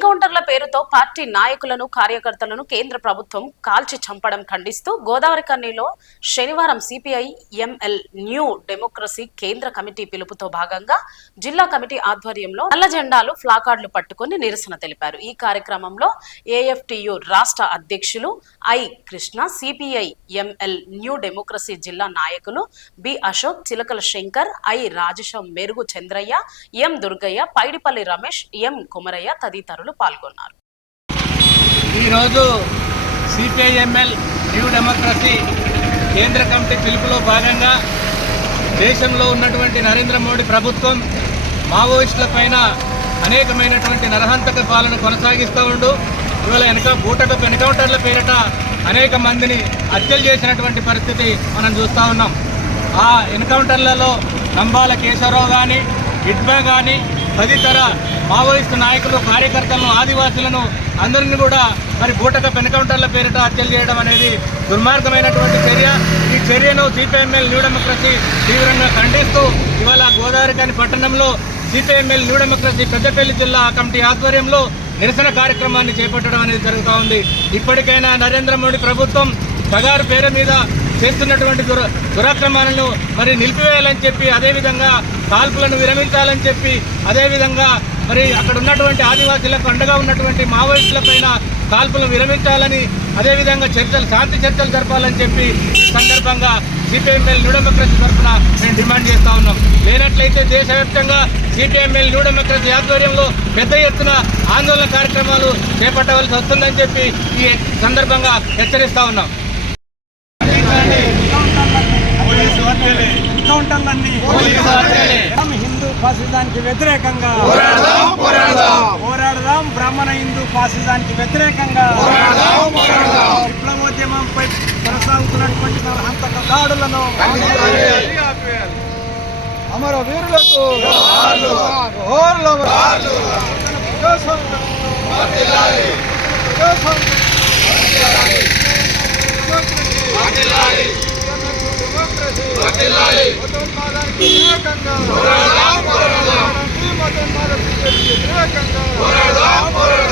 పేరుతో పార్టీ నాయకులను కార్యకర్తలను కేంద్ర ప్రభుత్వం కాల్చి చంపడం ఖండిస్తూ గోదావరి కన్నీలో శనివారం సిపిఐ ఎంఎల్ న్యూ డెమోక్రసీ కేంద్ర కమిటీ పిలుపుతో భాగంగా జిల్లా కమిటీ ఆధ్వర్యంలో నల్ల జెండాలు ఫ్లాకార్డులు పట్టుకుని నిరసన తెలిపారు. ఈ కార్యక్రమంలో ఏఎఫ్టియు రాష్ట్ర అధ్యక్షులు I Krishna CPI ML new democracy జిల్లా నాయకులు B Ashok Chilakala Shankar I Rajasham Merugu Chandraiah M Durgaiah Paidipally Ramesh ఎం కుమరయ్య తదితరులు పాల్గొన్నారు. ఈరోజు సిపిఐఎంఎల్ న్యూ డెమోక్రసీ కేంద్ర కమిటీ పిలుపులో భాగంగా దేశంలో ఉన్నటువంటి నరేంద్ర మోడీ ప్రభుత్వం మావోయిస్టుల పైన అనేకమైనటువంటి నరహంతక పాలన కొనసాగిస్తూ ఉండు. ఇవాళ వెనక బూటకపు ఎన్కౌంటర్ల పేరిట అనేక మందిని హత్యలు చేసినటువంటి పరిస్థితి మనం చూస్తూ ఉన్నాం. ఆ ఎన్కౌంటర్లలో నంబాల కేశవరావు కానీ ఇట్బా కానీ తదితర మావోయిస్టు నాయకులు కార్యకర్తలను ఆదివాసులను అందరిని కూడా మరి బూటక ఎన్కౌంటర్ల పేరిట హత్యలు చేయడం అనేది దుర్మార్గమైనటువంటి చర్య. ఈ చర్యను సిపిఎంఎల్ న్యూ డెమోక్రసీ తీవ్రంగా ఖండిస్తూ ఇవాళ గోదావరి కాని పట్టణంలో సిపిఎంఎల్ న్యూ డెమోక్రసీ పెద్దపల్లి జిల్లా కమిటీ ఆధ్వర్యంలో నిరసన కార్యక్రమాన్ని చేపట్టడం అనేది జరుగుతూ ఉంది. ఇప్పటికైనా నరేంద్ర మోడీ ప్రభుత్వం తగారు పేరు మీద చేస్తున్నటువంటి దుర దురాక్రమాలను మరి నిలిపివేయాలని చెప్పి అదేవిధంగా కాల్పులను విరమించాలని చెప్పి అదేవిధంగా మరి అక్కడ ఉన్నటువంటి ఆదివాసీలకు అండగా ఉన్నటువంటి మావోయిస్టులపైన కాల్పులను విరమించాలని అదేవిధంగా చర్చలు శాంతి చర్చలు జరపాలని చెప్పి ఈ సందర్భంగా సిపిఎంఎల్ న్యూ డెమోక్రసీ తరఫున మేము డిమాండ్ చేస్తా ఉన్నాం. లేనట్లయితే దేశవ్యాప్తంగా సిపిఎంఎల్ న్యూ డెమోక్రసీ ఆధ్వర్యంలో పెద్ద ఎత్తున ఆందోళన కార్యక్రమాలు చేపట్టవలసి వస్తుందని చెప్పి ఈ సందర్భంగా హెచ్చరిస్తా ఉన్నాం. ఎన్కౌంటర్లన్నీ హిందూ ఫాసిజానికి వ్యతిరేకంగా పోరాడదాం బ్రాహ్మణ హిందూ ఫాసిజానికి వ్యతిరేకంగా విప్లవోద్యమంపై కొనసాగుతున్నటువంటి హంతక దాడులను అమర వీరులకు వ్యతిరేకంగా